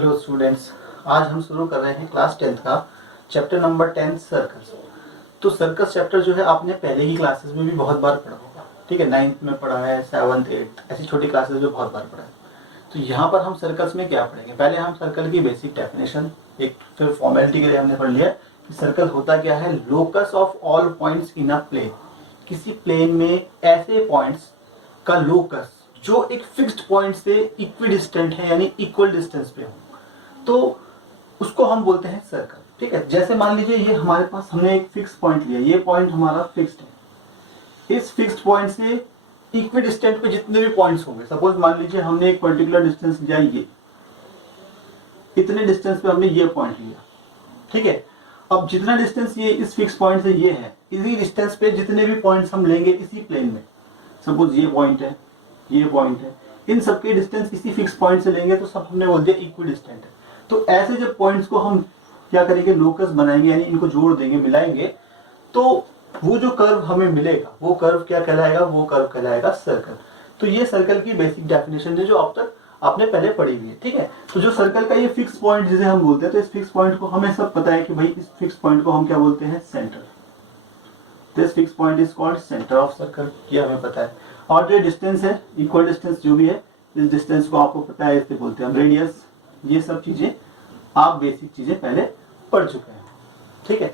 Hello students, आज हम शुरू कर रहे हैं क्लास 10th का चैप्टर नंबर 10 सर्कस। तो सर्कस चैप्टर जो है आपने पहले की क्लासेस में भी बहुत बार पढ़ा होगा, ठीक है। 9th में पढ़ा है, 7th 8th ऐसी छोटी क्लासेस में बहुत बार पढ़ा है। तो यहाँ पर हम सर्कल्स में क्या पढ़ेंगे, पहले हम सर्कल की बेसिक डेफिनेशन, एक फिर फॉर्मेलिटी के लिए हमने पढ़ लिया कि सर्कल होता क्या है। Locus of all points in a plane, किसी प्लेन में ऐसे पॉइंट्स का लोकस जो एक फिक्स्ड पॉइंट से इक्विडिस्टेंट है, यानी इक्वल डिस्टेंस पे हो, तो उसको हम बोलते हैं सर्कल, ठीक है। जैसे मान लीजिए ये हमारे पास, हमने एक फिक्स पॉइंट लिया, ये पॉइंट हमारा फिक्स्ड है। इस फिक्स्ड पॉइंट से इक्विडिस्टेंट पे जितने भी पॉइंट्स होंगे, सपोज मान लीजिए हमने एक पर्टिकुलर डिस्टेंस लिया, ये इतने डिस्टेंस पे हमने ये पॉइंट लिया, ठीक है। अब जितना डिस्टेंस ये इस फिक्स पॉइंट से ये है, इसी डिस्टेंस पे जितने भी पॉइंट्स हम लेंगे इसी प्लेन में, सपोज ये पॉइंट है, ये पॉइंट है, इन सबके डिस्टेंस इसी फिक्स पॉइंट से लेंगे तो सब हमने बोल दिया इक्विडिस्टेंट है। तो ऐसे जब पॉइंट्स को हम क्या करेंगे, लोकस बनाएंगे, यानी इनको जोड़ देंगे, मिलाएंगे, तो वो जो कर्व हमें मिलेगा वो कर्व क्या कहलाएगा, वो कर्व कहलाएगा सर्कल। तो ये सर्कल की बेसिक डेफिनेशन है जो अब तक आपने पहले पढ़ी हुई है, ठीक है। तो जो सर्कल का ये फिक्स पॉइंट जिसे हम बोलते हैं, तो इस फिक्स पॉइंट को हमें सब पता है कि भाई इस फिक्स पॉइंट को हम क्या बोलते हैं, centre. This fix point is called centre of circle, ये हमें पता है। और जो डिस्टेंस है, इक्वल डिस्टेंस जो भी है, इस डिस्टेंस को आपको पता है, इससे बोलते हैं हम रेडियस। ये सब चीजें आप बेसिक चीजें पहले पढ़ चुके हैं, ठीक है।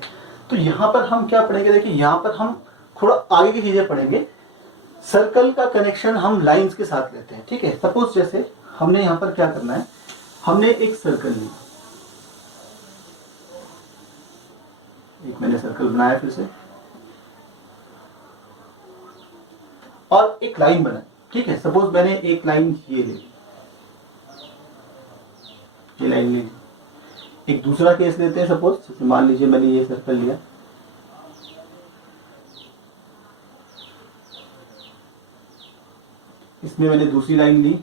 तो यहाँ पर हम क्या पढ़ेंगे, देखिए यहाँ पर हम थोड़ा आगे की चीजें पढ़ेंगे। सर्कल का कनेक्शन हम लाइंस के साथ लेते हैं, ठीक है। सपोज जैसे हमने यहाँ पर क्या करना है, हमने एक सर्कल लिया, एक मैंने सर्कल बनाया फिर से, और एक लाइन बनाई, ठीक है। सपोज मैंने एक लाइन ये ले ली, ये लाइन ले ली। एक दूसरा केस लेते हैं, सपोज मान लीजिए मैंने ये सर्कल लिया, इसमें मैंने दूसरी लाइन ली,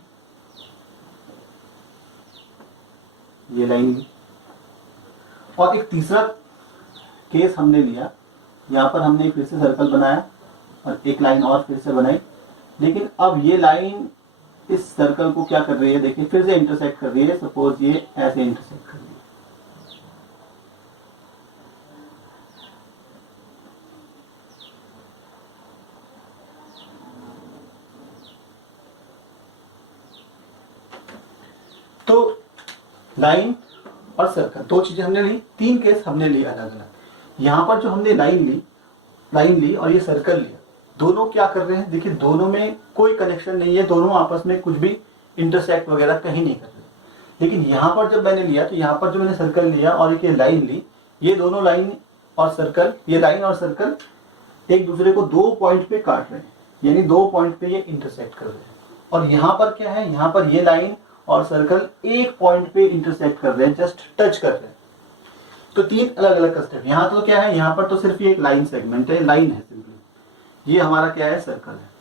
ये लाइन ली, और एक तीसरा केस हमने लिया, यहाँ पर हमने फिर से सर्कल बनाया और एक लाइन और फिर से बनाई। लेकिन अब ये लाइन इस सर्कल को क्या कर रही है, देखिए फिर से इंटरसेक्ट कर रही है। सपोज ये ऐसे इंटरसेक्ट कर रही है, तो लाइन और सर्कल दो चीजें हमने ली, तीन केस हमने लिए अलग अलग। यहाँ पर जो हमने लाइन ली और ये सर्कल लिया, दोनों क्या कर रहे हैं, देखिए दोनों में कोई कनेक्शन नहीं है, दोनों आपस में कुछ भी इंटरसेक्ट वगैरह कहीं नहीं कर रहे। लेकिन यहाँ पर जब मैंने लिया, तो यहाँ पर जो मैंने सर्कल लिया और एक ये लाइन ली, ये दोनों लाइन और सर्कल, ये लाइन और सर्कल एक दूसरे को दो पॉइंट पे काट रहे हैं, यानी दो पॉइंट पे ये इंटरसेक्ट कर रहे हैं। और यहाँ पर क्या है, यहाँ पर ये लाइन और सर्कल एक पॉइंट पे इंटरसेक्ट कर रहे हैं, जस्ट टच कर रहे हैं। तो तीन अलग अलग स्टेप। यहाँ तो क्या है, यहाँ पर तो सिर्फ ये एक लाइन सेगमेंट है, लाइन है सिंपली, ये हमारा क्या है, सर्कल है।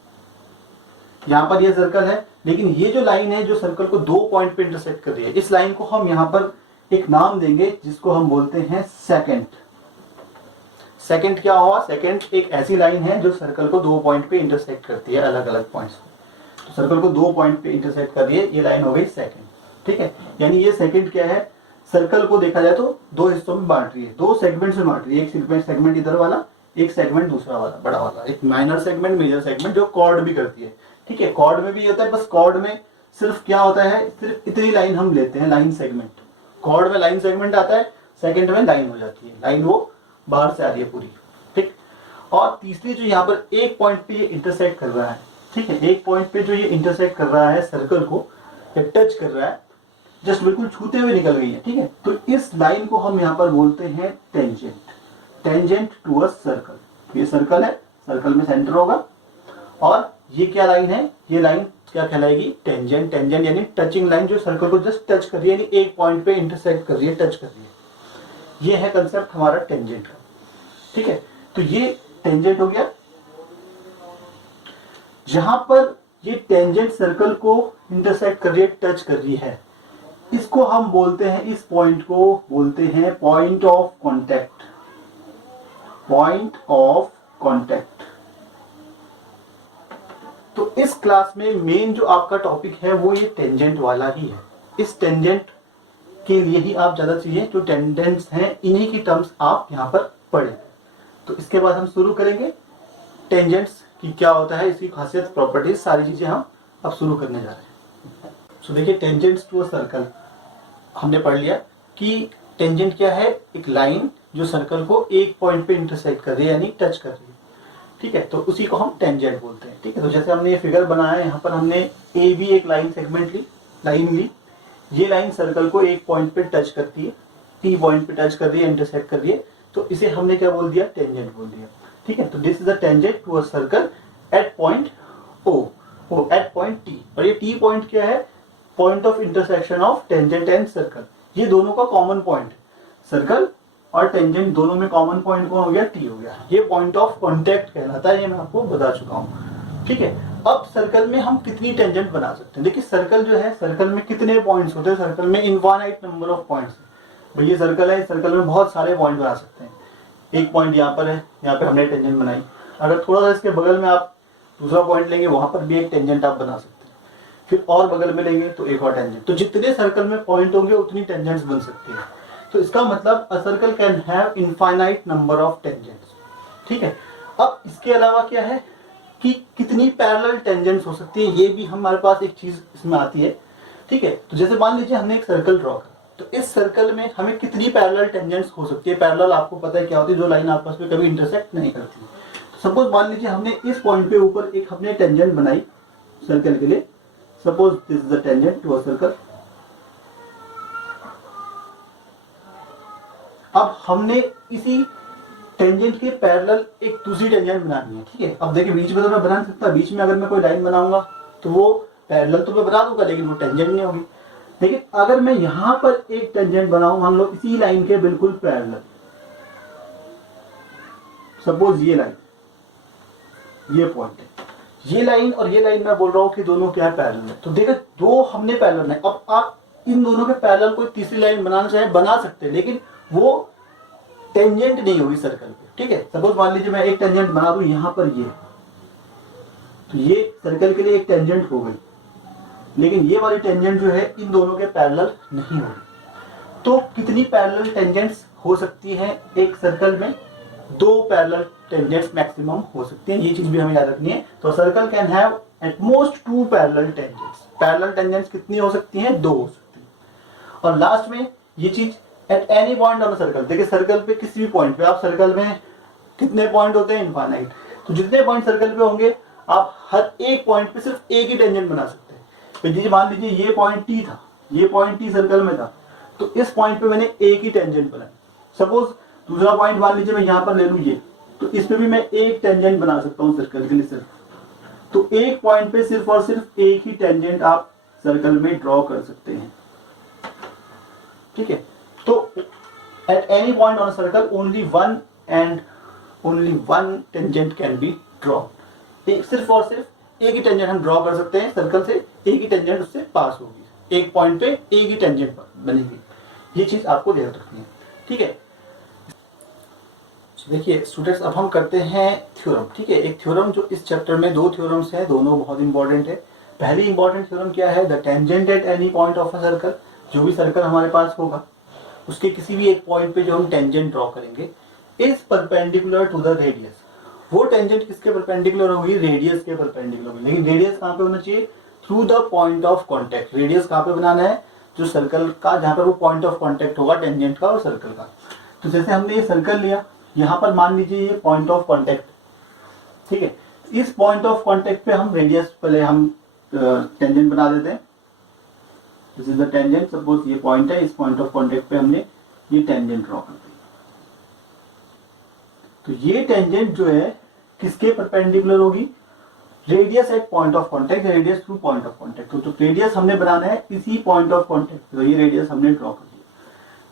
यहाँ पर ये सर्कल है, लेकिन ये जो लाइन है जो सर्कल को दो पॉइंट पे इंटरसेक्ट कर रही है, इस लाइन को हम यहाँ पर एक नाम देंगे जिसको हम बोलते हैं सेकेंड। सेकेंड क्या हुआ, सेकेंड एक ऐसी लाइन है जो सर्कल को दो पॉइंट पे इंटरसेक्ट करती है, अलग अलग पॉइंट्स को। तो सर्कल को दो पॉइंट पे इंटरसेक्ट कर रही है, ये लाइन हो गई सेकेंड, ठीक है। यानी ये सेकेंड क्या है, सर्कल को देखा जाए तो दो हिस्सों में बांट रही है, दो सेगमेंट में बांट रही है। एक सेगमेंट इधर वाला, एक सेगमेंट दूसरा वाला, बड़ा वाला, एक माइनर सेगमेंट, मेजर सेगमेंट, जो कॉर्ड भी करती है, ठीक है। कॉर्ड में भी होता है, बस कॉर्ड में सिर्फ क्या होता है, सिर्फ इतनी लाइन हम लेते हैं, लाइन सेगमेंट। कॉर्ड में लाइन सेगमेंट आता है, सेकंड में लाइन हो जाती है, लाइन वो बाहर से आ रही है पूरी, ठीक। और तीसरी जो यहाँ पर एक पॉइंट पे ये इंटरसेक्ट कर रहा है, ठीक है, एक पॉइंट पे जो ये इंटरसेक्ट कर रहा है सर्कल को, या टच कर रहा है, जस्ट बिल्कुल छूते हुए निकल गई है, ठीक है। तो इस लाइन को हम यहाँ पर बोलते हैं tangent, tangent to a circle. ये सर्कल है, सर्कल में सेंटर होगा, और ये क्या लाइन है, ये लाइन क्या कहलाएगी, टेंजेंट। टेंजेंट यानी टचिंग लाइन, जो सर्कल को जस्ट टच कर रही है, यानी एक पॉइंट पे इंटरसेक्ट कर रही है, टच कर रही है। ये है कंसेप्ट हमारा टेंजेंट का, ठीक है। तो ये टेंजेंट हो गया। जहां पर ये टेंजेंट सर्कल को इंटरसेक्ट कर रही है, टच कर रही है, इसको हम बोलते हैं, इस पॉइंट को बोलते हैं point of contact, point of contact. तो इस क्लास में मेन जो आपका टॉपिक है वो ये टेंजेंट वाला ही है। इस टेंजेंट के लिए ही आप ज़्यादा चीज़ें जो टेंजेंट्स हैं इन्हीं की टर्म्स आप यहाँ पर पढ़ें। तो इसके बाद हम शुरू करेंगे टेंजेंट्स की क्या होता है, इसकी खासियत, प्रॉपर्टीज, सारी चीज़ें हम अब शुरू करने जा रहे हैं। तो देखिए टेंजेंट्स टू अ सर्कल हमने पढ़ लिया कि टेंजेंट क्या है, एक लाइन जो सर्कल को एक पॉइंट पे इंटरसेक्ट कर रही है यानी टच कर रही है। ठीक है, तो उसी को हम टेंजेंट बोलते हैं। ठीक है, तो जैसे हमने ये फिगर बनाया है, यहाँ पर हमने ए बी एक लाइन सेगमेंट ली, ये लाइन सर्कल को एक पॉइंट पे टच करती है, टी पॉइंट पे टच कर रही है, इंटरसेक्ट कर रही है, तो इसे हमने क्या बोल दिया, टेंजेंट बोल दिया। ठीक है, तो this is the tangent to a circle at point O at point T. और ये टी पॉइंट क्या है, point of intersection of tangent and circle. ये दोनों का कॉमन पॉइंट, सर्कल और टेंजेंट दोनों में कॉमन पॉइंट कौन हो गया, टी हो गया। ये पॉइंट ऑफ कॉन्टेक्ट कहलाता है, ये मैं आपको बता चुका हूँ। ठीक है, अब सर्कल में हम कितनी टेंजेंट बना सकते हैं। देखिए सर्कल जो है, सर्कल में कितने पॉइंट्स होते हैं, सर्कल में इनफाइनाइट नंबर ऑफ पॉइंट्स। भाई ये सर्कल है, सर्कल में बहुत सारे पॉइंट बना सकते हैं। एक पॉइंट यहाँ पर है, यहाँ पे हमने टेंजेंट बनाई, अगर थोड़ा सा इसके बगल में आप दूसरा पॉइंट लेंगे, वहां पर भी एक टेंजेंट आप बना सकते हैं, फिर और बगल में लेंगे तो एक और टेंजेंट। तो जितने सर्कल में पॉइंट होंगे उतनी टेंजेंट्स बन सकती है। तो इसका मतलब अ circle can have infinite number of tangents. ठीक है, अब इसके अलावा क्या है कि कितनी पैरेलल टेंजेंट्स हो सकती है, ये भी हमारे पास एक चीज इसमें आती है। ठीक है, तो जैसे मान लीजिए हमने एक सर्कल ड्रॉ किया, तो इस सर्कल में हमें कितनी पैरेलल टेंजेंट्स हो सकती है। पैरेलल आपको पता है क्या होती है, जो लाइन आपस में कभी इंटरसेक्ट नहीं करती। सपोज मान लीजिए हमने इस पॉइंट पे ऊपर एक हमने टेंजेंट बनाई सर्कल के लिए, suppose this is the tangent to a circle. अब हमने इसी टेंजेंट के पैरेलल एक दूसरी टेंजेंट बनानी है। ठीक है, अब देखिए बीच में तो मैं बना नहीं सकता, बीच में अगर मैं कोई लाइन बनाऊंगा तो वो पैरेलल तो मैं बना दूंगा लेकिन वो टेंजेंट नहीं होगी। लेकिन अगर मैं यहां पर एक टेंजेंट बनाऊं, मान लो इसी लाइन के बिल्कुल पैरेलल, सपोज ये लाइन, ये पॉइंट है, ये लाइन और ये लाइन मैं बोल रहा हूं कि दोनों क्या है, पैरेलल है। तो देखो दो हमने पैरेलल बनाए, अब आप इन दोनों के पैरेलल कोई तीसरी लाइन बनाना चाहे बना सकते हैं, लेकिन वो टेंजेंट नहीं होगी सर्कल पे। ठीक है, सपोज मान लीजिए मैं एक टेंजेंट बना दूं यहां पर, ये तो ये सर्कल के लिए एक टेंजेंट हो गई, लेकिन ये वाली टेंजेंट जो है इन दोनों के पैरेलल नहीं होगी। तो कितनी पैरेलल टेंजेंट्स हो सकती हैं एक सर्कल में, दो पैरेलल टेंजेंट्स मैक्सिमम हो सकती हैं, ये चीज भी हमें याद रखनी है। तो circle can have at most two parallel tangents. Parallel tangents कितनी हो सकती हैं, दो हो सकती हैं। और लास्ट में ये चीज at any point on circle, देखिए सर्कल पे किसी भी पॉइंट पे, आप सर्कल में कितने पॉइंट होते हैं, इनफाइनाइट, तो जितने पॉइंट सर्कल पे होंगे आप हर एक पॉइंट पे सिर्फ एक ही टेंजेंट बना सकते हैं। तो मान लीजिए ये पॉइंट टी था, ये पॉइंट टी सर्कल में था, तो इस पॉइंट पे मैंने एक ही टेंजेंट बनाई। सपोज दूसरा पॉइंट मान लीजिए मैं यहाँ पर ले लूँ ये, तो इसमें भी मैं एक टेंजेंट बना सकता हूँ सर्कल के लिए सिर्फ। तो एक पॉइंट पे सिर्फ और सिर्फ एक ही टेंजेंट आप सर्कल में ड्रॉ कर सकते हैं। ठीक है, तो at any point on a circle only one and only one tangent can be drawn। एक सिर्फ और सिर्फ एक ही टेंजेंट हम ड्रॉ कर सकते हैं सर्कल से, एक ही टेंजेंट उससे पास होगी, एक पॉइंट पे एक ही टेंजेंट बनेगी। ये चीज आपको ध्यान रखनी है। ठीक है, देखिए स्टूडेंट्स अब हम करते हैं थ्योरम। ठीक है, एक थ्योरम जो इस चैप्टर में दो थ्योरम्स हैं, दोनों बहुत इंपॉर्टेंट है। पहली इंपॉर्टेंट थ्योरम क्या है, the tangent at any point of a circle. जो भी सर्कल हमारे पास होगा उसके किसी भी एक पॉइंट पे जो हम टेंजेंट ड्रॉ करेंगे is perpendicular to the radius. वो टेंजेंट किसके परपेंडिकुलर होगी, रेडियस के परपेंडिकुलर होगी। लेकिन रेडियस कहाँ पे होना चाहिए, through the point of contact. Radius कहाँ पे बनाना है, जो सर्कल का जहाँ पर वो पॉइंट ऑफ कॉन्टेक्ट होगा टेंजेंट का और सर्कल का। तो जैसे हमने ये सर्कल लिया, यहाँ पर मान लीजिए ये पॉइंट ऑफ कॉन्टेक्ट। ठीक है, इस पॉइंट ऑफ कॉन्टेक्ट पे हम रेडियस पहले हम टेंजेंट बना देते हैं। This is the tangent, suppose ये पॉइंट है, इस पॉइंट ऑफ कॉन्टेक्ट पे हमने ये टेंजेंट ड्रॉ कर दी। तो ये टेंजेंट जो है किसके परपेंडिकुलर होगी, radius at point of contact, radius through point of contact. तो रेडियस हमने बनाना है इसी पॉइंट ऑफ कॉन्टेक्ट, तो ये रेडियस हमने ड्रॉ कर दिया।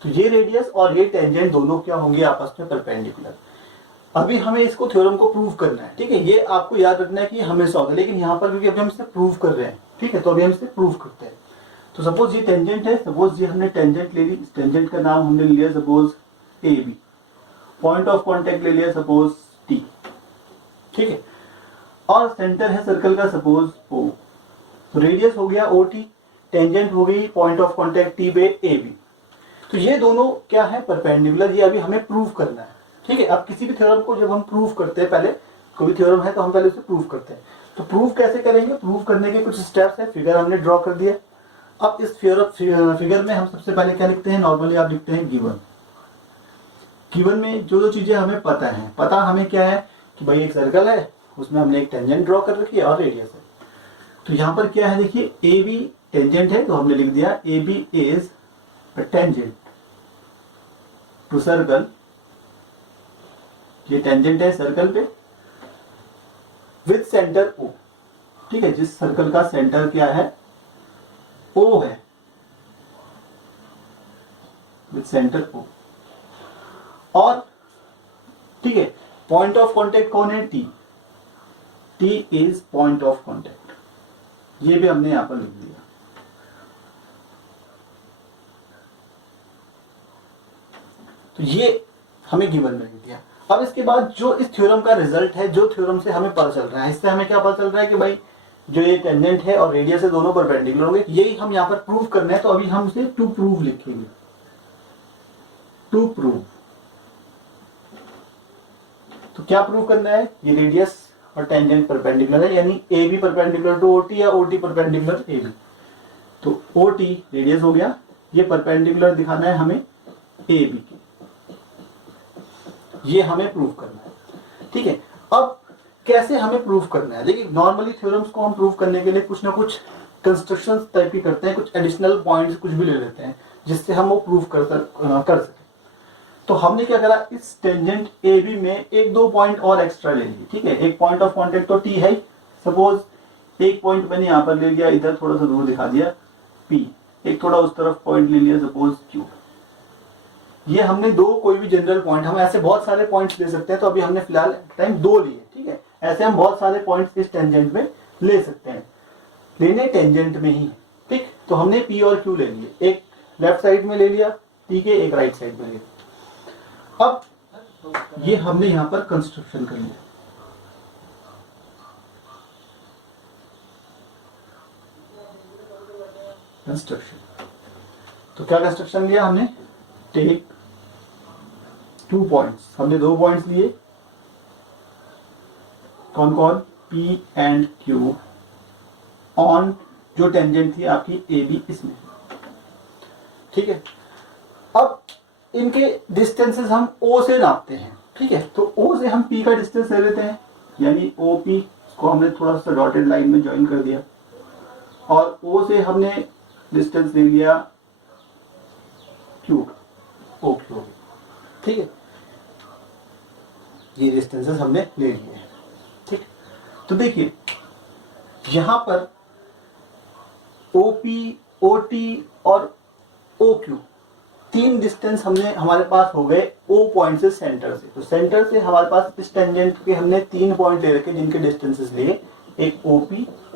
तो ये रेडियस और ये टेंजेंट दोनों क्या होंगे, आपस में परपेंडिकुलर। अभी हमें इसको थ्योरम को प्रूव करना है। ठीक है, ये आपको याद रखना है कि हमेशा होगा, लेकिन यहाँ पर क्योंकि अभी हम इसे प्रूव कर रहे हैं। ठीक है, तो अभी हम इसे प्रूव करते हैं। तो सपोज ये टेंजेंट है, सपोज ये हमने टेंजेंट ले ली, इस टेंजेंट का नाम हमने लिया suppose A B, point of contact ले लिया सपोज टी। ठीक है, और सेंटर है सर्कल का सपोज ओ। तो रेडियस हो गया ओ टी, टेंजेंट हो गई पॉइंट ऑफ कॉन्टेक्ट टी पे ए बी। तो ये दोनों क्या है, परपेंडिकुलर, ये अभी हमें प्रूव करना है। ठीक है, अब किसी भी थ्योरम को जब हम प्रूव करते हैं, पहले कोई भी थ्योरम है तो हम पहले उसे प्रूव करते हैं। तो प्रूव कैसे करेंगे, प्रूव करने के कुछ स्टेप्स है, फिगर हमने ड्रॉ कर दिया। अब इस फिगर में हम सबसे पहले क्या लिखते हैं, नॉर्मली आप लिखते हैं गिवन। गिवन में जो जो चीजें हमें पता है, पता हमें क्या है कि भाई एक सर्कल है, उसमें हमने एक टेंजेंट ड्रॉ कर रखी है और रेडियस है। तो यहाँ पर क्या है, देखिए ए बी टेंजेंट है, तो हमने लिख दिया A B is a tangent to circle. ये टेंजेंट है सर्कल पे विद सेंटर ओ। ठीक है, जिस सर्कल का सेंटर क्या है, ओ है, विद सेंटर ओ। और ठीक है, पॉइंट ऑफ कांटेक्ट कौन है, T. T is point of contact, ये भी हमने यहां पर लिख दिया। तो ये हमें गिवन में लिख दिया। अब इसके बाद जो इस थ्योरम का रिजल्ट है, जो थ्योरम से हमें पता चल रहा है, इससे हमें क्या पता चल रहा है कि भाई जो ये टेंजेंट है और रेडियस है दोनों परपेंडिकुलर होंगे, यही हम यहाँ पर प्रूव करना है। तो अभी हम इसे टू प्रूव लिखेंगे, टू प्रूव। तो क्या प्रूव करना है, ये रेडियस और टेंजेंट परपेंडिकुलर है, यानी A B perpendicular to OT या ओटी परपेंडिकुलर ए बी। तो ओटी रेडियस हो गया, ये परपेंडिकुलर दिखाना है हमें ए बी की, ये हमें प्रूव करना है। ठीक है, अब कैसे हमें प्रूव करना है, देखिए नॉर्मली थ्योरम्स को हम प्रूव करने के लिए कुछ ना कुछ कंस्ट्रक्शंस टाइप की करते हैं, कुछ एडिशनल पॉइंट्स कुछ भी ले लेते हैं जिससे हम वो प्रूव कर सके। तो हमने क्या करा, इस टेंजेंट ए बी में एक दो पॉइंट और एक्स्ट्रा ले लिए। ठीक है, एक पॉइंट ऑफ कांटेक्ट तो टी है, सपोज एक पॉइंट मैंने यहां पर ले लिया, इधर थोड़ा सा दूर दिखा दिया पी, एक थोड़ा उस तरफ पॉइंट ले लिया सपोज क्यू। ये हमने दो कोई भी जनरल पॉइंट, हम ऐसे बहुत सारे पॉइंट्स ले सकते हैं, तो अभी हमने फिलहाल टाइम दो लिए। ठीक है, ऐसे हम बहुत सारे पॉइंट्स इस टेंजेंट में ले सकते हैं, लेने टेंजेंट में ही। ठीक, तो हमने पी और क्यू ले लिए, एक लेफ्ट साइड में ले लिया टी के, एक राइट साइड में ले लिया। अब ये हमने यहां पर कंस्ट्रक्शन कर लिया, कंस्ट्रक्शन। तो क्या कंस्ट्रक्शन लिया हमने, टेक टू पॉइंट्स, हमने दो पॉइंट्स लिए, कौन कौन, P एंड Q ऑन जो टेंजेंट थी आपकी ए बी इसमें। ठीक है, अब इनके डिस्टेंसेस हम O से नापते हैं। ठीक है, तो O से हम P का डिस्टेंस ले लेते हैं, यानी OP को हमने थोड़ा सा डॉटेड लाइन में ज्वाइन कर दिया, और O से हमने डिस्टेंस ले लिया Q, OQ। ठीक है, ये डिस्टेंसेस हमने ले लिए हैं। ठीक, तो देखिए यहां पर OP, OT और OQ तीन डिस्टेंस हमने हमारे पास हो गए O पॉइंट से सेंटर से। तो सेंटर से हमारे पास इस टेंजेंट के हमने तीन पॉइंट ले रखे जिनके डिस्टेंसेस लिए, एक OP,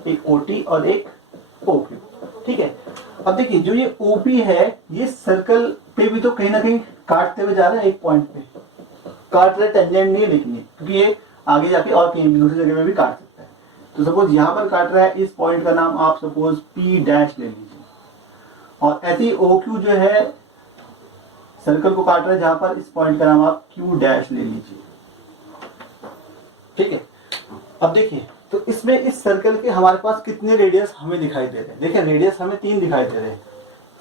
एक OT और एक OQ। ठीक है, अब देखिए जो ये OP है, ये सर्कल पे भी तो कहीं ना कहीं काटते हुए जा रहा है, एक पॉइंट पे काट रहे, टेंजेंट नहीं लिखनी, क्योंकि ये आगे जाके और कहीं भी दूसरी जगह में भी काट सकता है। तो सपोज यहां पर काट रहा है, इस पॉइंट का नाम आप सपोज P डैश ले लीजिए, और ऐसे ही OQ जो है सर्कल को काट रहा है, जहां पर इस पॉइंट का नाम आप Q डैश ले लीजिए। ठीक है, अब देखिए तो इसमें इस सर्कल के हमारे पास कितने रेडियस हमें दिखाई दे रहे हैं, देखिए रेडियस हमें तीन दिखाई दे रहे हैं,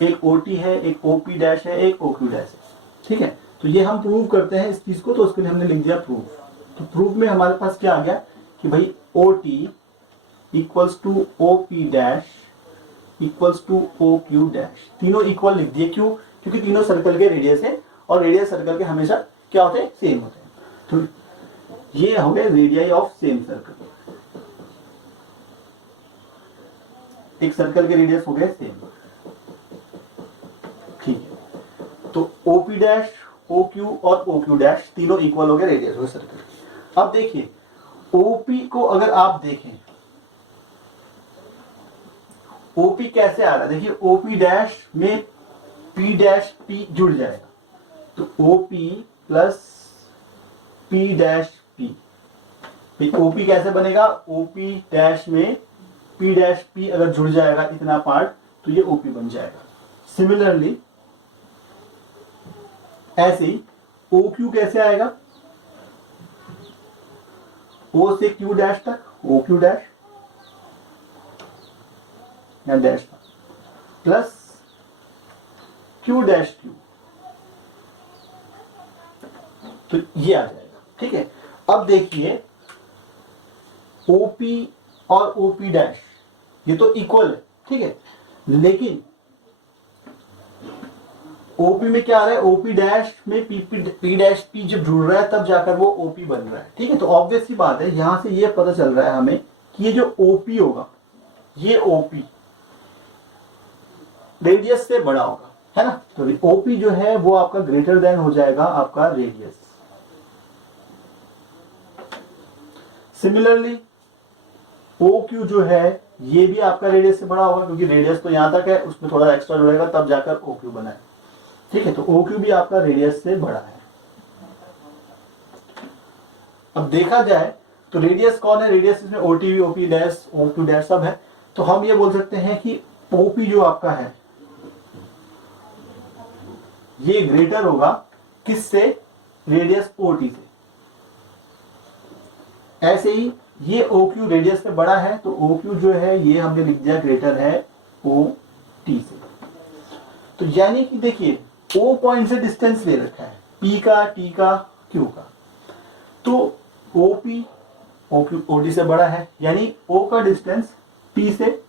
एक OT है, एक OP डैश है, एक OQ डैश है। ठीक है, तो ये हम प्रूव करते हैं इस चीज को, तो उसके लिए हमने लिख दिया प्रूफ। तो प्रूफ में हमारे पास क्या आ गया कि भाई OT equals to OP dash equals to OQ dash, तीनों इक्वल लिख दिए। क्यों, क्योंकि तीनों सर्कल के रेडियस है, और रेडियस सर्कल के हमेशा क्या होते हैं, सेम होते हैं। तो ये हो गए रेडियाई ऑफ सेम सर्कल, एक सर्कल के रेडियस हो गए सेम। ठीक है, तो OP डैश, OQ और OQ डैश तीनों इक्वल हो गए रेडियस हो सर्कल की। अब देखिए OP को अगर आप देखें, OP कैसे आ रहा है, देखिए OP डैश में P डैश P जुड़ जाएगा, तो OP plus P dash P। OP कैसे बनेगा, OP डैश में P डैश P अगर जुड़ जाएगा इतना पार्ट, तो ये OP बन जाएगा। सिमिलरली ऐसे ही ओ क्यू कैसे आएगा, ओ से क्यू डैश तक, ओ क्यू डैश या dash plus Q dash Q, तो ये आ जाएगा। ठीक है, अब देखिए ओपी और ओपी डैश ये तो इक्वल है, ठीक है, लेकिन ओपी में क्या आ रहा है, ओपी डैश में पी डैश पी जब जुड़ रहा है तब जाकर वो ओपी बन रहा है। ठीक है, तो ऑब्वियस सी बात है, यहां से ये पता चल रहा है हमें कि ये जो ओपी होगा, ये ओपी रेडियस से बड़ा होगा, है ना। तो ओपी जो है वो आपका ग्रेटर देन हो जाएगा आपका रेडियस। सिमिलरली ओ क्यू जो है ये भी आपका रेडियस से बड़ा होगा, क्योंकि रेडियस तो यहां तक है, उसमें थोड़ा एक्स्ट्रा जुड़ेगा तब जाकर ओ क्यू बना है। ठीक है, तो ओ क्यू भी आपका रेडियस से बड़ा है। अब देखा जाए तो रेडियस कौन है, रेडियस इसमें OT OP dash O Q dash सब है, तो हम ये बोल सकते हैं कि ओपी जो आपका है ये ग्रेटर होगा किससे, रेडियस ओटी से। ऐसे ही ये ओ क्यू रेडियस से बड़ा है, तो ओ क्यू जो है ये हमने लिख दिया ग्रेटर है ओ टी से। तो यानी कि देखिए ओ पॉइंट से डिस्टेंस ले रखा है, पी का, टी का, क्यू का, तो OP O Q O T से बड़ा है, यानी ओ का डिस्टेंस पी से,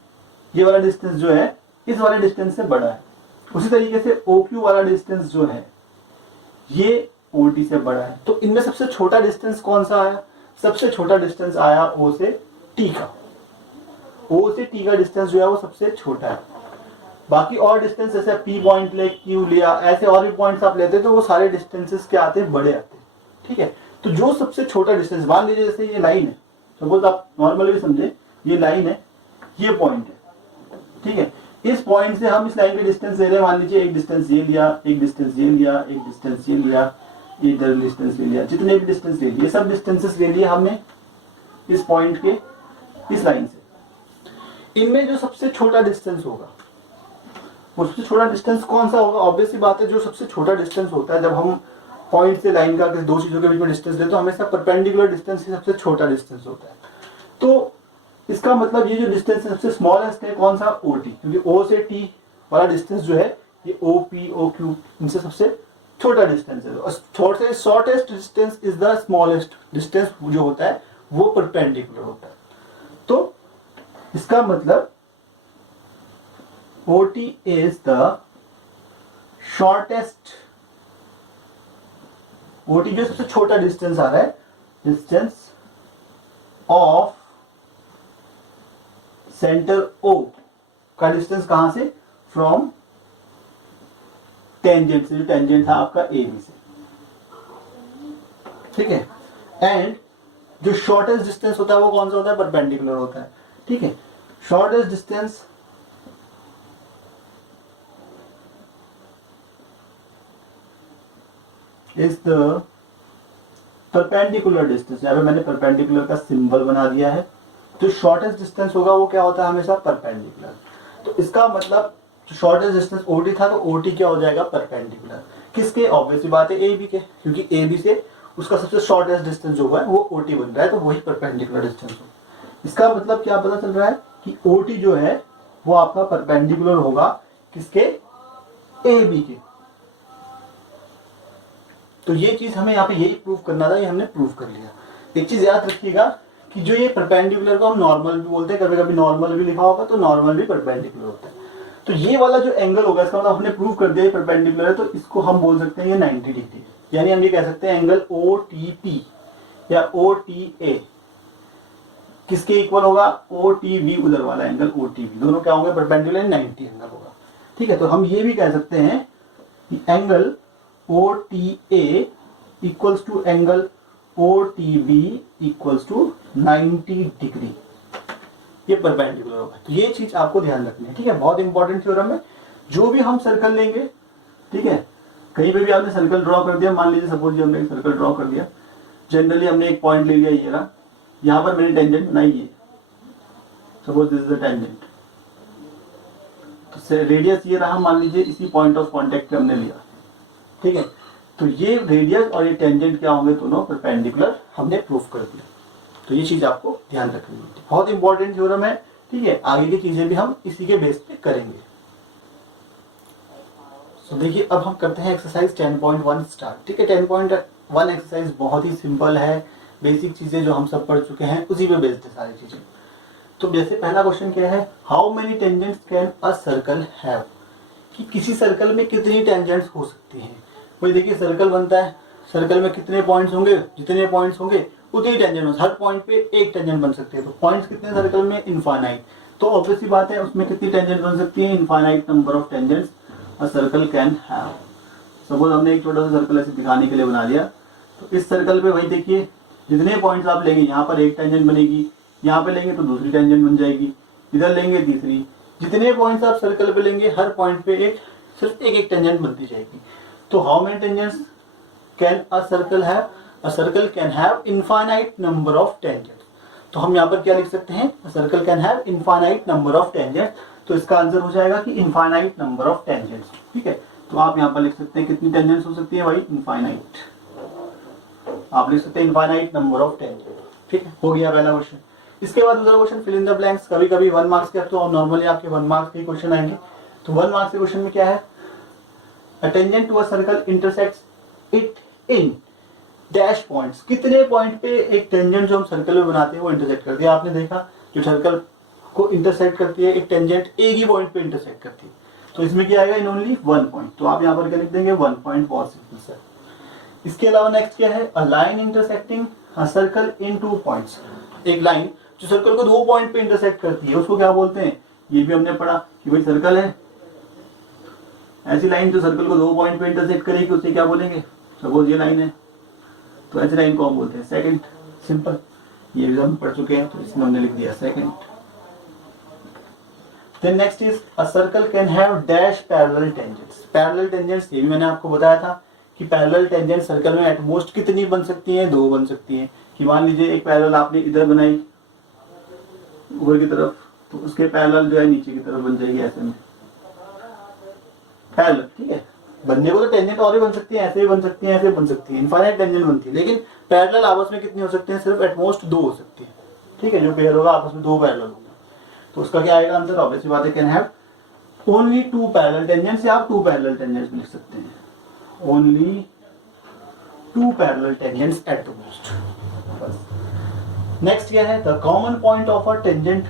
ये वाला डिस्टेंस जो है इस वाले डिस्टेंस से बड़ा है। उसी तरीके से ओ क्यू वाला डिस्टेंस जो है ये ओ टी से बड़ा है। तो इनमें सबसे छोटा डिस्टेंस कौन सा आया, सबसे छोटा डिस्टेंस आया ओ से टी का। ओ से टी का डिस्टेंस जो है वो सबसे छोटा है। बाकी और डिस्टेंस जैसे पी पॉइंट ले, क्यू लिया, ऐसे और भी पॉइंट्स आप लेते तो वो सारे डिस्टेंसेस क्या आते हैं, बड़े आते हैं। ठीक है, तो जो सबसे छोटा डिस्टेंस, मान लीजिए जैसे ये लाइन है, सपोज आप नॉर्मली भी समझे, ये लाइन है, ये पॉइंट है। ठीक है, इस पॉइंट से हम इस लाइन पे डिस्टेंस ले रहे हैं, मान लीजिए एक डिस्टेंस ये लिया, एक डिस्टेंस ये लिया, एक डिस्टेंस ये लिया, इधर डिस्टेंस ले लिया, जितने भी डिस्टेंस ले लिए सब डिस्टेंसेस ले लिए हमने इस पॉइंट के इस लाइन से। इनमें जो सबसे छोटा डिस्टेंस होगा, वो सबसे छोटा डिस्टेंस कौन सा होगा, ऑब्वियस सी बात है जो सबसे छोटा डिस्टेंस होता है जब हम पॉइंट से लाइन का दो चीजों के बीच में डिस्टेंस लेते तो हमेशा परपेंडिकुलर डिस्टेंस ही सबसे छोटा डिस्टेंस होता है। तो इसका मतलब ये जो डिस्टेंस है सबसे स्मॉलेस्ट है कौन सा, ओ टी, क्योंकि ओ से टी वाला डिस्टेंस जो है ये ओ पी ओ क्यू इनसे सबसे छोटा डिस्टेंस है। Shortest distance is the smallest distance, जो होता है वो परपेंडिकुलर होता है। तो इसका मतलब OT is the shortest, OT जो सबसे छोटा डिस्टेंस आ रहा है, डिस्टेंस ऑफ सेंटर O का डिस्टेंस कहां से, फ्रॉम टेंजेंट से, जो टेंजेंट था आपका AB से। ठीक है, एंड जो शॉर्टेस्ट डिस्टेंस होता है वो कौन सा होता है, परपेंडिकुलर होता है। ठीक है, shortest distance is the perpendicular distance. यहां पे मैंने परपेंडिकुलर का सिंबल बना दिया है। जो शॉर्टेस्ट डिस्टेंस होगा वो क्या होता है, हमेशा परपेंडिकुलर। तो इसका मतलब जो शॉर्टेस्ट डिस्टेंस ओटी था तो ओटी क्या हो जाएगा, परपेंडिकुलर किसके, ऑब्वियसली बात है AB के, क्योंकि AB से उसका सबसे शॉर्टेस्ट डिस्टेंस जो हुआ है वो OT बन रहा है, तो वही परपेंडिकुलर डिस्टेंस होगा। इसका मतलब क्या पता चल रहा है कि OT जो है वो आपका परपेंडिकुलर होगा किसके, AB के। तो ये चीज हमें यहाँ पे यही प्रूव करना था, ये हमने प्रूव कर लिया। एक चीज याद रखिएगा कि जो ये परपेंडिकुलर को हम नॉर्मल भी बोलते हैं, कभी कभी नॉर्मल भी लिखा होगा, तो नॉर्मल भी परपेंडिकुलर होता है। तो ये वाला जो एंगल होगा इसका मतलब हमने प्रूव कर दिया परपेंडिकुलर है, तो इसको हम बोल सकते हैं ये 90 डिग्री है। यानी हम ये कह सकते हैं एंगल OTP या OTA किसके इक्वल होगा, OTV, उधर वाला एंगल OTV, दोनों क्या होंगे, परपेंडिकुलर 90 एंगल होगा। ठीक है, तो हम ये भी कह सकते हैं कि angle OTA equals to angle OTV equals to 90 degree, ये परपेंडिकुलर होगा। तो ये चीज आपको ध्यान रखनी है। ठीक है, बहुत इंपॉर्टेंट थ्योरम है। जो भी हम सर्कल लेंगे, ठीक है, कहीं पे भी आपने सर्कल ड्रॉ कर दिया, मान लीजिए सपोज हमने एक सर्कल ड्रॉ कर दिया, जनरली हमने एक पॉइंट ले लिया ये रहा, यहां पर मैंने टेंजेंट बनाई है, suppose this is the tangent, तो रेडियस ये रहा, मान लीजिए इसी पॉइंट ऑफ कांटेक्ट पे हमने लिया। ठीक है, तो ये रेडियस और ये टेंजेंट क्या होंगे, दोनों परपेंडिकुलर, हमने प्रूफ कर दिया। तो ये चीज आपको ध्यान रखनी है, बहुत इंपॉर्टेंट थ्योरम है, ठीक है। आगे की चीजें भी हम इसी के बेस पे करेंगे। तो देखिए अब हम करते हैं एक्सरसाइज 10.1 स्टार्ट, ठीक है। 10.1 एक्सरसाइज बहुत ही सिंपल है, बेसिक चीजें जो हम सब पढ़ चुके हैं उसी पे बेस्ड है सारी चीजें। तो जैसे पहला क्वेश्चन क्या है, how many tangents can a circle have, कि किसी सर्कल में कितनी टेंजेंट्स हो सकती हैं। वही देखिए सर्कल बनता है, सर्कल में कितने पॉइंट्स होंगे, जितने पॉइंट्स होंगे उतनी टेंजेंट होंगे, हर पॉइंट पे एक टेंजेंट बन सकती है। तो पॉइंट्स कितने सर्कल में, इनफाइनाइट। तो ऑब्वियस सी बात है उसमें कितनी टेंजेंट बन सकती है, infinite number of tangents a circle can have. Suppose हमने एक छोटा सा सर्कल ऐसे दिखाने के लिए बना दिया, तो इस सर्कल पे वही देखिए जितने पॉइंट्स आप लेंगे, यहाँ पर एक टेंजेंट बनेगी, यहाँ पे लेंगे तो दूसरी टेंजेंट बन जाएगी, इधर लेंगे तीसरी, जितने पॉइंट्स आप सर्कल पे लेंगे हर पॉइंट पे एक सिर्फ एक एक टेंजेंट बनती जाएगी। तो how many tangents can a circle have, a circle can have infinite number of tangents. तो हम यहाँ पर क्या लिख सकते हैं, अ circle can have infinite number of tangents. तो इसका आंसर हो जाएगा कि इनफाइनाइट नंबर ऑफ टेंजेंट्स, ठीक है। तो आप यहाँ पर लिख सकते हैं कितनी टेंजेंट्स हो सकती है भाई, इनफाइनाइट। आप लिख सकते हैं इनफाइनाइट नंबर ऑफ टेंजेंट, ठीक है। हो गया पहला क्वेश्चन। इसके बाद दूसरा question fill in the blanks. कभी कभी 1 मार्क्स के, तो नॉर्मली आपके 1 मार्क्स के क्वेश्चन आएंगे। तो 1 मार्क्स के क्वेश्चन में क्या है, a tangent to a circle intersects it in dash points. कितने पॉइंट पे एक टेंजेंट जो हम सर्कल में बनाते हैं वो इंटरसेक्ट करती है। आपने देखा जो सर्कल को इंटरसेक्ट करती है एक टेंजेंट एक ही पॉइंट पे इंटरसेक्ट करती है। तो इसमें क्या आएगा, इन ओनली 1 पॉइंट। तो आप यहाँ पर क्या लिख देंगे, 1 पॉइंट, बहुत सिंपल सर। इसके अलावा नेक्स्ट क्या है, a line intersecting a circle in 2 points. एक लाइन जो सर्कल को 2 पॉइंट पे इंटरसेक्ट करती है उसको क्या बोलते हैं, ये भी हमने पढ़ा कि भाई सर्कल है, ऐसी लाइन जो सर्कल को 2 पॉइंट पे इंटरसेक्ट करेगी उसे क्या बोलेंगे। सपोज ये लाइन है तो ऐसी लाइन को हम बोलते हैं सेकंड, सिंपल। ये भी हम पढ़ चुके हैं तो इसमें हमने लिख दिया second. Then next is a circle can have dash parallel tangents. Parallel tangents ये भी मैंने आपको बताया था कि पैरेलल टेंजेंट सर्कल में एटमोस्ट कितनी बन सकती हैं, 2 बन सकती हैं। कि मान लीजिए एक पैरेलल आपने इधर बनाई ऊपर की तरफ, तो उसके पैरेलल जो है नीचे की तरफ बन जाएगी ऐसे में पैरेलल, ठीक है। बनने को तो टेंजेंट और भी बन सकती है, ऐसे भी बन सकती है, ऐसे बन सकती है, इनफाइनाइट टेंजेंट बनती है। लेकिन पैरेलल आपस में कितनी हो सकती है, सिर्फ एटमोस्ट 2 हो सकती है, ठीक है। जो पेयर होगा आपस में 2 पैरेलल होगा। तो उसका क्या आएगा आंसर, ऑब्वियसली बात है can have only 2 parallel tangents, या आप 2 पैरेलल टेंजेंट्स लिख सकते हैं, only 2 parallel tangents at the most. बस। नेक्स्ट क्या है, the common point of a tangent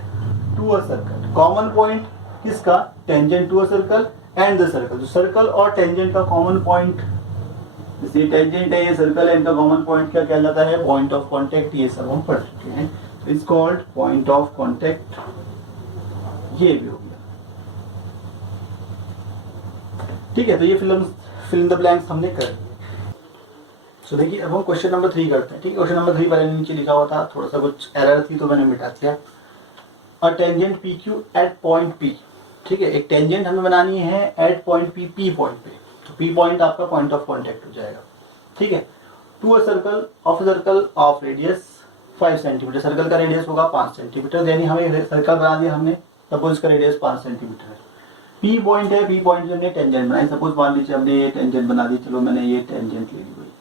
to a circle. Common point किसका, tangent to a circle and the circle. तो सर्कल और टेंजेंट का कॉमन पॉइंट, जैसे टेंजेंट है ये सर्कल है, इनका कॉमन पॉइंट क्या कहलाता है, पॉइंट ऑफ कांटेक्ट। ये सब हम पढ़ चुके हैं, it's called point of contact. ये भी हो गया, ठीक है। तो ये फिल इन द ब्लैंक्स हमने कर दिए। तो देखिए अब हम क्वेश्चन नंबर 3 करते हैं, ठीक है। क्वेश्चन नंबर 3 पहले नीचे लिखा हुआ था, थोड़ा सा कुछ एरर थी तो मैंने मिटा दिया। A tangent P Q at point P, ठीक है। एक टेंजेंट हमें बनानी है at point P, P point पे। तो पी पॉइंट आपका पॉइंट ऑफ कांटेक्ट हो जाएगा, ठीक है। To a circle of radius 5 centimetre. Circle का रेडियस होगा 5 सेंटीमीटर, यानी हमें सर्कल बना दिया हमने, सपोज इसका रेडियस 5 सेंटीमीटर है। पी पॉइंट है, पी पॉइंट से हमने टेंजेंट बनाई, सपोज मान लीजिए हमने ये टेंजेंट बना दी, चलो मैंने ये टेंजेंट ले ली भाई।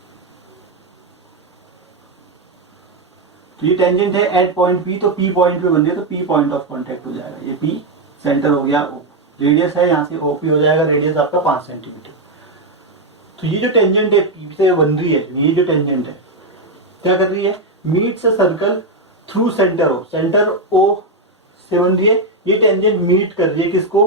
तो ये टेंजेंट है एट पॉइंट पी, तो पी पॉइंट पे बन रही है, तो पी पॉइंट ऑफ कांटेक्ट हो जाएगा। ये पी सेंटर हो गया, रेडियस है यहाँ से ओपी हो जाएगा, रेडियस आपका 5 सेंटीमीटर। तो ये जो टेंजेंट है पी से बन रही है, ये जो टेंजेंट है क्या कर रही है, meets a circle through centre O. Centre O से बन रही है, ये टेंजेंट मीट कर रही है किसको,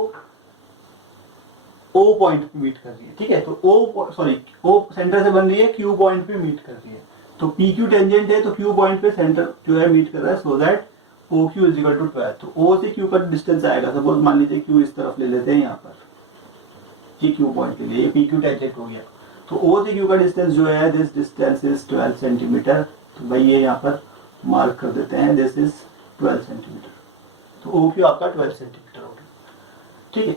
ओ पॉइंट पे मीट कर रही है, ठीक है। तो ओ सेंटर से बन रही है, क्यू पॉइंट पे मीट कर रही है। तो पी क्यू टेंजेंट है, तो क्यू पॉइंट पे सेंटर जो है मीट कर रहा है, so that O Q is equal to 12। तो ओ से क्यू का डिस्टेंस आएगा, सपोज मान लीजिए क्यू इस तरफ ले लेते हैं, यहाँ पर ये क्यू पॉइंट के लिए ये पी क्यू टेंजेंट हो गया। तो ओ से क्यू का डिस्टेंस जो है, दिस डिस्टेंस इज 12 सेंटीमीटर। तो भाई ये यहाँ पर मार्क कर देते हैं, दिस इज 12 सेंटीमीटर। तो ओ क्यू आपका 12 सेंटीमीटर हो गया, ठीक है।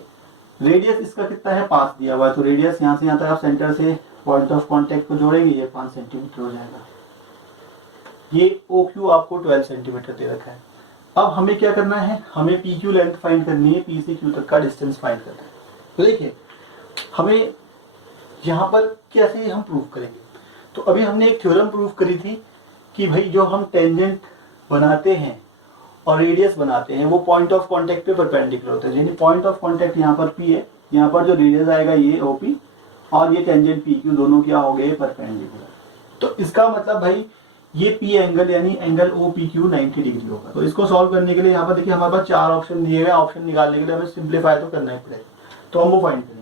रेडियस इसका कितना है, 5 दिया हुआ है। तो रेडियस यहाँ से यहाँ तक आप सेंटर से पॉइंट ऑफ कांटेक्ट को जोड़ेंगे, ये 5 सेंटीमीटर हो जाएगा। ये ओ क्यू आपको 12 सेंटीमीटर दे रखा है। अब हमें क्या करना है, हमें पी क्यू लेंथ फाइंड करनी है, पी से क्यू तक का डिस्टेंस फाइंड करना है। तो देखिए हमें यहाँ पर कैसे हम प्रूव करेंगे? तो अभी हमने एक थ्योरम प्रूव करी थी कि भाई जो हम टेंजेंट बनाते हैं और रेडियस बनाते हैं वो पॉइंट ऑफ कांटेक्ट पे परपेंडिकुलर होते हैं। यानी पॉइंट ऑफ कांटेक्ट यहाँ पर P है, यहाँ पर जो रेडियस आएगा ये OP और ये टेंजेंट PQ दोनों क्या हो गए? परपेंडिकुलर। तो इसका मतलब भाई ये P एंगल यानी एंगल OPQ 90 डिग्री होगा। तो इसको सॉल्व करने के लिए यहाँ पर देखिए हमारे पास 4 ऑप्शन दिए गए। ऑप्शन निकालने के लिए हमें सिंप्लीफाई तो करना ही पड़ेगा, तो हम वो फाइंड करेंगे।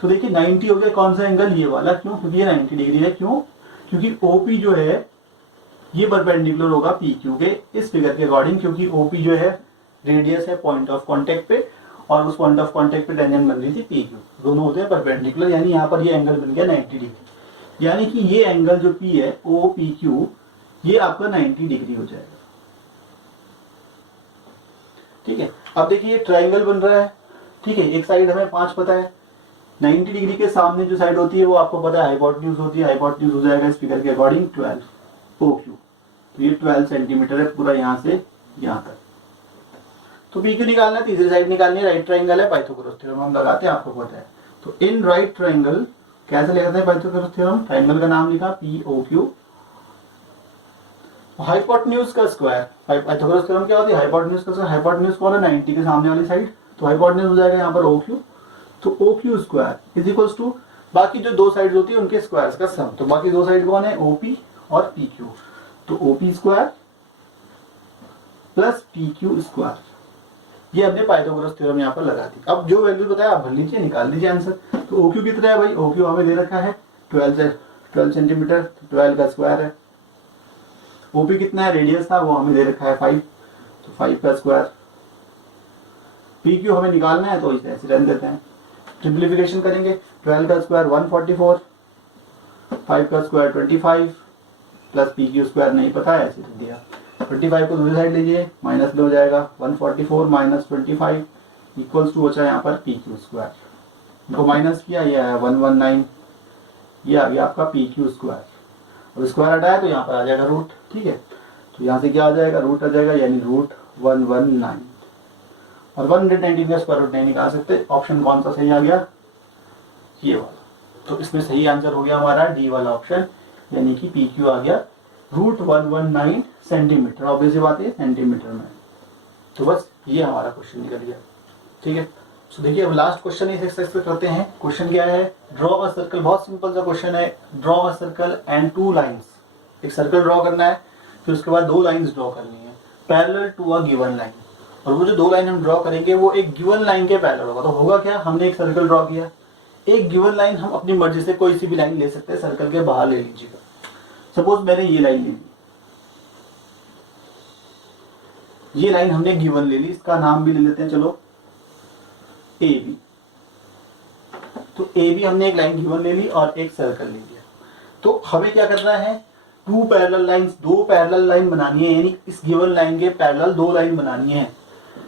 तो देखिए 90 हो गया, कौन सा एंगल? ये वाला। क्यों? क्योंकि ये 90 डिग्री है। क्यों? क्योंकि OP जो है ये परपेंडिकुलर होगा PQ के इस फिगर के अकॉर्डिंग, क्योंकि OP जो है रेडियस है पॉइंट ऑफ कांटेक्ट पे और उस पॉइंट ऑफ कांटेक्ट पे टेंजेंट बन रही थी PQ, दोनों होते हैं परपेंडिकुलर। यानी यहाँ पर ये एंगल बन गया 90 डिग्री। यानी कि ये एंगल जो P है OPQ ये आपका 90 डिग्री हो जाएगा। ठीक है, अब देखिए ये ट्राइंगल बन रहा है। ठीक है, एक साइड हमें 5 पता है, 90 डिग्री के सामने जो साइड होती है वो आपको पता है हाइपोटेन्यूज होती है। हाइपोटेन्यूज हो जाएगा इस फिगर के अकॉर्डिंग 12 OQ। तो ये 12 सेंटीमीटर है पूरा यहाँ से यहाँ तक। तो PQ निकालना है, तीसरी साइड निकालनी है। राइट ट्राइंगल है, पाइथागोरस थ्योरम हम लगाते हैं, आपको पता है। तो इन राइट ट्राइंगल कैसे लिखते हैं? Pythagoras theorem. ट्राइंगल का नाम लिखा POQ। हाइपोटेन्यूज का स्क्वायर, पाइथागोरस थ्योरम क्या होती है? हाइपोटेन्यूज का स्क्वायर। हाइपोटेन्यूज कौन है? 90 के सामने वाली साइड। तो हाइपोटेन्यूज हो जाएगा यहाँ पर OQ। तो OQ square is equals to बाकी जो दो साइड होती है उनके स्क्वायर्स का सम। तो बाकी दो साइड कौन है? OP और PQ। तो OP square plus PQ square, ये हमने पाइथागोरस थ्योरम यहाँ पर लगा दी। अब जो वैल्यू बताया आप भर लीजिए, निकाल लीजिए आंसर। तो OQ कितना है भाई? OQ हमें दे रखा है 12 सेंटीमीटर, 12 का स्क्वायर है। OP कितना है? रेडियस था वो हमें दे रखा है 5, तो 5 का स्क्वायर। PQ हमें निकालना है तो इसे ऐसे रहने देते हैं, सिंप्लीफिकेशन करेंगे। 12 का स्क्वायर 144, 5 का स्क्वायर 25 प्लस PQ स्क्वायर नहीं पता है, ऐसे लिख दिया। 25 को दूसरी साइड लीजिए, माइनस में हो जाएगा 144 माइनस 25 इक्वल्स टू बचा यहाँ पर PQ स्क्वायर। इनको माइनस किया, ये आया 119, ये आ गया आपका PQ स्क्वायर। और स्क्वायर हटाया तो यहाँ पर आ जाएगा रूट। ठीक है, तो यहाँ से क्या आ जाएगा? रूट आ जाएगा, यानी रूट 119। और 119 का स्क्वायर रूट नहीं निकाल सकते। ऑप्शन कौन सा सही आ गया? ये वाला। तो इसमें सही आंसर हो गया हमारा डी वाला ऑप्शन, यानी कि PQ आ गया रूट 119 सेंटीमीटर। ऑब्वियसली बात है सेंटीमीटर में। तो बस ये हमारा क्वेश्चन निकल गया। ठीक है, तो देखिए अब लास्ट क्वेश्चन इस एक्सरसाइज पे करते हैं। क्वेश्चन क्या है? Draw a circle. बहुत सिंपल सा क्वेश्चन है। Draw a circle and 2 lines. एक सर्कल ड्रॉ करना है, फिर उसके बाद 2 लाइंस ड्रॉ करनी है parallel to a given line. और वो जो 2 लाइन हम ड्रॉ करेंगे वो एक गिवन लाइन के पैरेलल होगा। तो होगा क्या? हमने एक सर्कल ड्रॉ किया, एक गिवन लाइन हम अपनी मर्जी से कोई सी भी लाइन ले सकते हैं, सर्कल के बाहर ले लीजिएगा। सपोज मैंने ये लाइन ले ली, ये लाइन हमने गिवन ले ली, इसका नाम भी ले लेते हैं चलो AB। तो AB हमने एक लाइन गिवन ले ली और एक सर्कल ले लिया। तो हमें क्या करना है? 2 पैरेलल लाइंस, 2 पैरेलल लाइन बनानी है, यानी इस गिवन लाइन के पैरेलल 2 लाइन बनानी है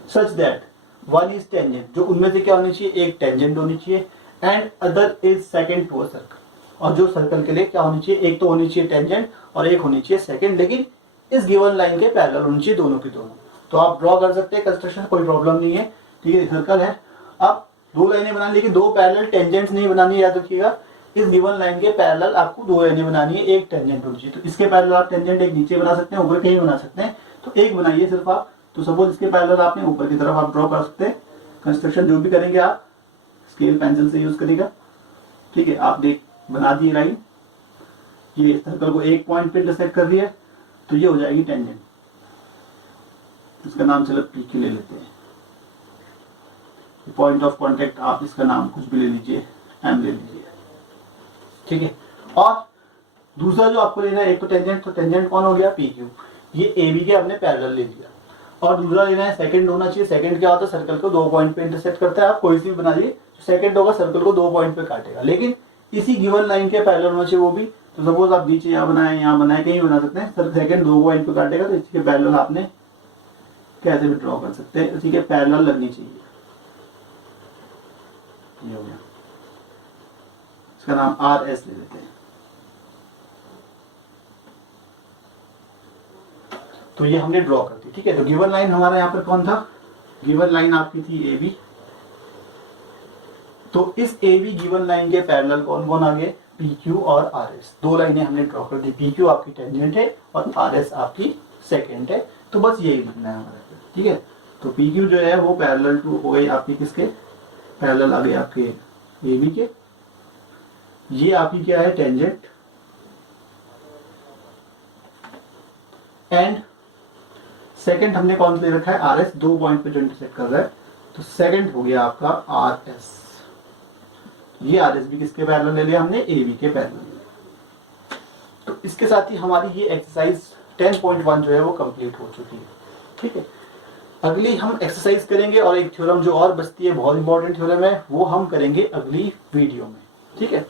such that one is tangent. जो उनमें से क्या होनी चाहिए? एक टेंजेंट होनी चाहिए and other is second to a circle. और जो सर्कल के लिए क्या होनी चाहिए? एक तो होनी चाहिए टेंजेंट और एक होनी चाहिए सेकंड, लेकिन इस गिवन लाइन के पैरेलल होनी चाहिए दोनों की दोनों। तो आप ड्रॉ कर सकते हैं कंस्ट्रक्शन, कोई प्रॉब्लम नहीं है। ठीक है, सर्कल है। अब 2 लाइनें बनानी, लेकिन 2 पैरेलल टेंजेंट्स नहीं बनानी, याद रखिएगा। इस गिवन लाइन के पैरेलल आपको 2 लाइनें बनानी है, एक टेंजेंट होनी चाहिए। तो इसके पैरेलल आप टेंजेंट एक नीचे बना सकते हैं, ऊपर कहीं बना सकते हैं। तो एक बनाइए सिर्फ आप। तो सपोज इसके पैरेलल आपने ऊपर की तरफ आप ड्रॉ कर सकते हैं। कंस्ट्रक्शन जो भी करेंगे आप स्केल पेंसिल से यूज करेगा। ठीक है, आप देख बना दी लाइन, ये सर्कल को एक पॉइंट पे इंटरसेक्ट कर रही है, तो ये हो जाएगी टेंजेंट। इसका नाम चलो PQ ले लेते हैं। पॉइंट ऑफ कांटेक्ट आप इसका नाम कुछ भी ले लीजिए, M ले लीजिए। ठीक है, और दूसरा जो आपको लेना है, एक तो टेंजेंट, तो टेंजेंट कौन हो गया? PQ। ये AB के हमने पैरेलल ले लिया। और दूसरा लेना है सेकंड होना चाहिए। सेकंड क्या होता है? सर्कल को 2 पॉइंट पे इंटरसेक्ट करता है। आप कोई सी भी बना लीजिए, सेकंड होगा सर्कल को 2 पॉइंट पे काटेगा, लेकिन इसी गिवन लाइन के पैरेलल होना चाहिए वो भी। तो सपोज आप नीचे यहाँ बनाए, यहाँ बनाए, कहीं बना सकते हैं। सर सेकंड 2 पॉइंट पे काटेगा, तो इसके पैरेलल आपने कैसे भी ड्रॉ कर सकते हैं। इसी के पैरेलल लगनी चाहिए। ये हो गया, इसका नाम RS ले लेते हैं। तो ये हमने ड्रॉ कर दी। ठीक है, तो गिवन लाइन हमारा यहाँ पर कौन था? गिवन लाइन आपकी थी AB। तो इस ए बी गिवन लाइन के पैरेलल कौन कौन आ गए, पी क्यू और आर एस। दो लाइनें हमने ड्रॉ कर दी, पी क्यू आपकी टेंजेंट है और आर एस आपकी सेकेंड है। तो बस यही लिखना है हमारे, ठीक है। तो पी क्यू जो है वो पैरेलल टू हो गई आपकी किसके, पैरेलल आ गए आपके ए बी के। ये आपकी क्या है, टेंजेंट। एंड सेकंड हमने कौन सा ले रखा है, आर एस, 2 पॉइंट पे जो इंटरसेक्ट कर रहा है। तो सेकंड हो गया आपका आर एस। ये आर एस भी किसके पैरेलल ले लिया हमने, ए बी के पैरेलल। तो इसके साथ ही हमारी ये एक्सरसाइज 10.1 जो है वो कंप्लीट हो चुकी है, ठीक है। अगली हम एक्सरसाइज करेंगे और एक थ्योरम जो और बचती है, बहुत इंपॉर्टेंट थ्योरम है, वो हम करेंगे अगली वीडियो में, ठीक है।